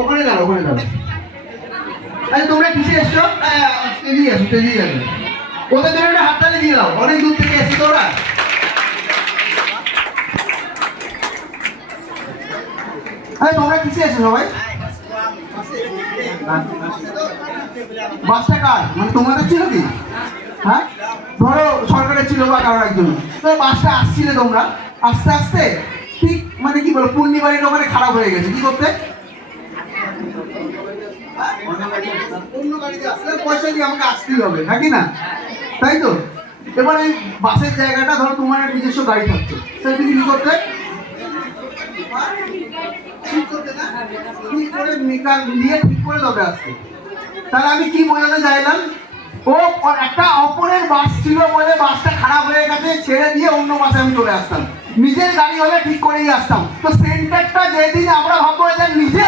ওখানে দাঁড়াও, ওখানে দাঁড়াও। আরে তোমরা কিসে এসছো? এগিয়ে আসো, এগিয়ে যাবে। ওদের জন্য একটা হাততালি দিয়ে দাও, অনেক দূর থেকে এসছো তোরা। আরে তোমরা কিসে এসছো সবাই? বাসটা কার? মানে তোমাদের ছিল কি? হ্যাঁ, ধরো সরকারের ছিল বা কারোর একজন। তো বাসটা আসছিলে তোমরা, আস্তে আস্তে ঠিক মানে কি বলো, পূর্ণিমারির ওখানে খারাপ হয়ে গেছে। কি করতে? অন্য গাড়িতে আসলে পয়সা দিয়ে আমাকে আসতেই হবে, নাকি না? তাই তো? এবার এই বাসের জায়গাটা ধরো তোমার নিজস্ব গাড়ি থাকতো, তাই তুমি কি করতে? ঠিক করতে না? ঠিক করে মেকার নিয়ে ঠিক করে তবে আসতে। তাহলে আমি কি বোঝাতে চাইলাম, ও একটা অপরের বাস ছিল বলে বাসটা খারাপ হয়ে গেছে ছেড়ে দিয়ে অন্য বাসে আমি চলে আসতাম। নিজের গাড়ি হলে ঠিক করেই আসতাম। তো সেন্টারটা যেদিন আমরা ভাববো এটা নিজে,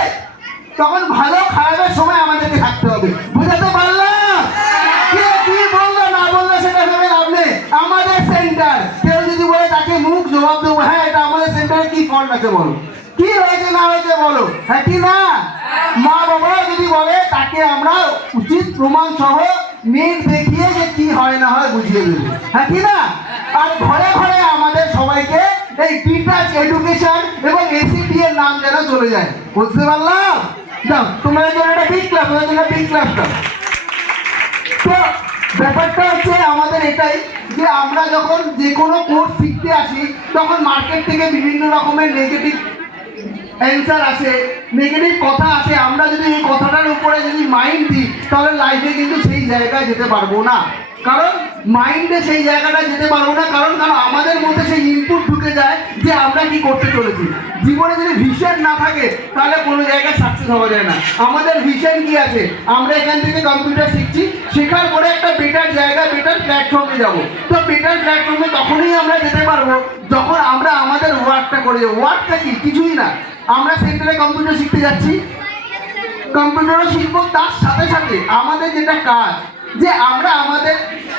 তখন ভালো খারাপের সময় আমাদেরকে থাকতে হবে। বুঝাতে পারলাম? কে কি বললো না বললো সেটা ভেবে লাভ নেই। আমাদের সেন্টার, কেউ যদি বলে তাকে মুখ জবাব দেবো, হ্যাঁ এটা আমাদের সেন্টারে কি ফল্ট আছে বলো, কি হয়েছে না হয়েছে বলো, হ্যাঁ কি না? মা বাবা যদি বলে তাকে আমরা উচিত প্রমাণ সহ নেট দেখিয়ে যে কি হয় না হয় বুঝিয়ে দেবো, হ্যাঁ কি না? আর ঘরে ঘরে আমাদের সবাইকে এই টিচার্স এডুকেশন এবং এসিপি এর নাম যেন চলে যায়। বুঝতে পারলাম? যাও তোমাদের জন্য একটা বিগ ক্লাস, তোমাদের জন্য বিগ ক্লাস। তো ব্যাপারটা হচ্ছে আমাদের এটাই যে আমরা যখন যে কোনো কোর্স শিখতে আসি তখন মার্কেট থেকে বিভিন্ন রকমের নেগেটিভ অ্যান্সার আসে, নেগেটিভ কথা আসে। আমরা যদি এই কথাটার উপরে যদি মাইন্ড দিই তাহলে লাইফে কিন্তু সেই জায়গায় যেতে পারবো না। কারণ মাইন্ডে সেই জায়গাটা যেতে পারবো না, কারণ আমাদের মধ্যে সেই ইনপুট ঢুকে যায় যে আমরা কি করতে চলেছি। জীবনে যদি ভিশন না থাকে তাহলে কোনো জায়গায় সাকসেস হওয়া যায় না। আমাদের ভিশন কি আছে? আমরা এখান থেকে কম্পিউটার শিখছি, শেখার পরে একটা বেটার জায়গা, বেটার প্ল্যাটফর্মে যাব। তো বেটার প্ল্যাটফর্মে তখনই আমরা যেতে পারবো যখন আমরা আমাদের ওয়ার্কটা করে যাবো। ওয়ার্কটা কি? কিছুই না। আমরা সেন্টারে কম্পিউটার শিখতে যাচ্ছি, কম্পিউটারও শিখবো, তার সাথে সাথে আমাদের যেটা কাজ যে আমরা আমাদের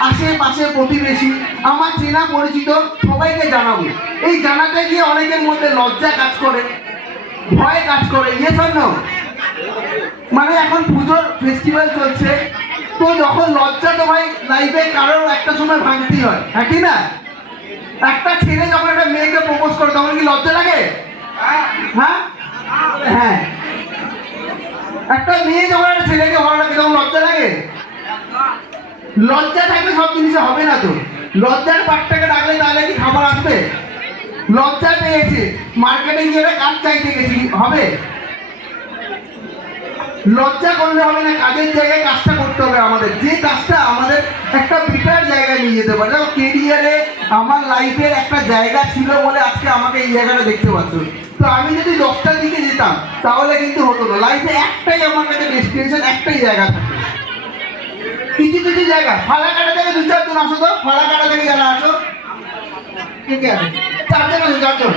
আশেপাশে প্রতিবেশী, আমার চেনা পরিচিত সবাইকে জানাবো। এই জানাতে গিয়ে অনেকের মধ্যে লজ্জা কাজ করে, ভয় কাজ করে। ইয়ে শোনো, মানে এখন পুজোর ফেস্টিভ্যাল চলছে, তো যখন লজ্জা তো ভাই লাইফে কারোর একটা সময় ভাঙতেই হয়, হ্যাঁ কি না? একটা ছেলে যখন একটা মেয়েকে প্রপোজ করে তখন কি লজ্জা লাগে? হ্যাঁ হ্যাঁ, একটা মেয়ে যখন একটা ছেলেকে ভালো লাগে তখন লজ্জা লাগে? লজ্জা থাকলে সব জিনিসে হবে না তো। লজ্জার পাটটাকে ডাকলে তাহলে কি খাবার আসবে? লজ্জা পেয়েছে, মার্কেটে গিয়ে কাজ চাইতে গেছি, হবে? লজ্জা করলে হবে না, কাজের জায়গায় কাজটা করতে হবে আমাদের, যে কাজটা আমাদের একটা বেটার জায়গায় নিয়ে যেতে পারে। যেমন কেরিয়ারে আমার লাইফের একটা জায়গা ছিল বলে আজকে আমাকে এই জায়গাটা দেখতে পাচ্ছ। তো আমি যদি 10টার দিকে যেতাম তাহলে কিন্তু হতো না। লাইফে একটাই আমার কাছে ডেস্টিনেশন, একটাই জায়গা থাকে। কিছু কিছু জায়গা ফালাকাটা থেকে 2-4 জন আসো তো, ফালাকাটা থেকে যারা আসো, কে কে আছে? 4 জন আছে, 4 জন।